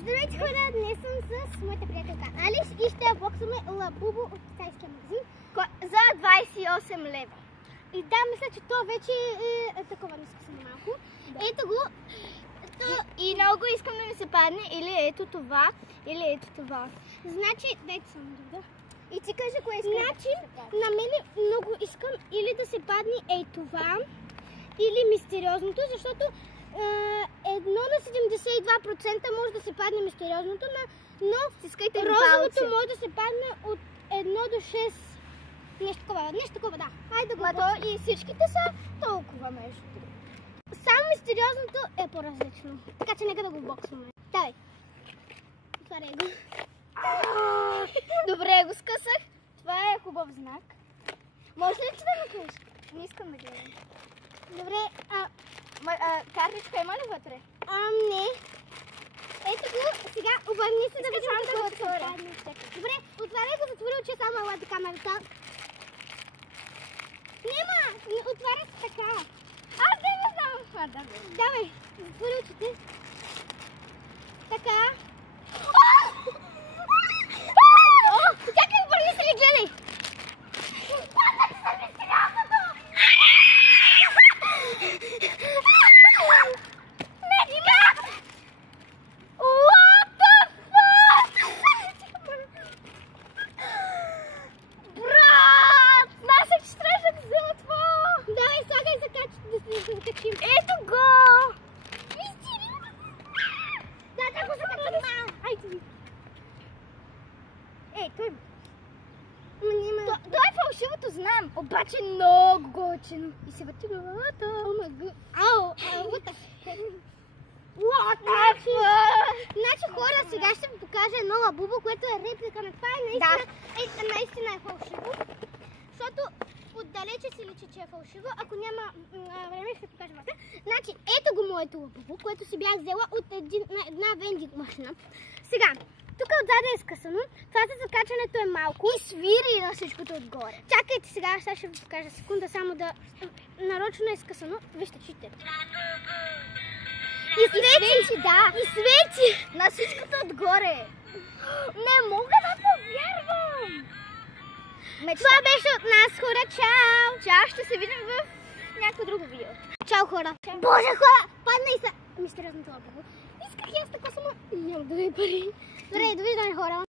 Здравейте хора, днес съм с моята приятелка Алиш и ще боксваме лабубо от китайския магазин за 28 лева. И да, мисля, че то вече е такова нискъсано малко. Да. Ето го. И много искам да ми се падне или ето това, или ето това. Значи, дайте само да. И ти кажи кое искаш. Значи, на мен много искам или да се падне ей това, или мистериозното, защото 1 на 72% може да се падне мистериозното, но розовото може да се падне от 1 до 6. Нещо такова, да. Хайде да го боксваме. И всичките са толкова между другото. Само мистериозното е по-различно. Така че нека да го боксваме. Давай. Отваряй го. Добре, го скъсах. Това е хубав знак. Може ли ти да ме кажеш? Не искам да гледам. Добре, картичка има ли вътре? Не. Ето го, сега обърни се да видим да го отворя. Добре, отваряй го, затвори очи, само елате камерата. Нема, отваря се така. Аз не знам. Давай, затвори очите. Така. Чакай, обърни се ли, гледай. Ето го! Да го закачим. Айде. Той е фалшивото, знам, обаче много готино. И се върти главата. Ау, what the Значи хора, сега ще ви покажа едно лабубо, което е реплика на това и наистина е фалшиво. Защото отдалече си личи, че е фалшиво. Ако няма време, ще покажа още. Значи, ето го моето лабубо, което си бях взела от една вендинг машина. Сега, тук отзаде е скъсано. Това за закачането е малко. И свири на всичкото отгоре. Чакайте сега ще ви покажа секунда, само да... Нарочно е скъсано. Вижте, чуйте. И свети, да. И свети. На всичкото отгоре. Не мога да повярвам. Това беше от нас, хора. Чао! Чао, ще се видим в някакво друго видео. Чао, хора! Боже, хора! Падна и са... Мистериозното лабубо. Исках и аз така само... Няма да дай пари. Добре, довиждане, хора!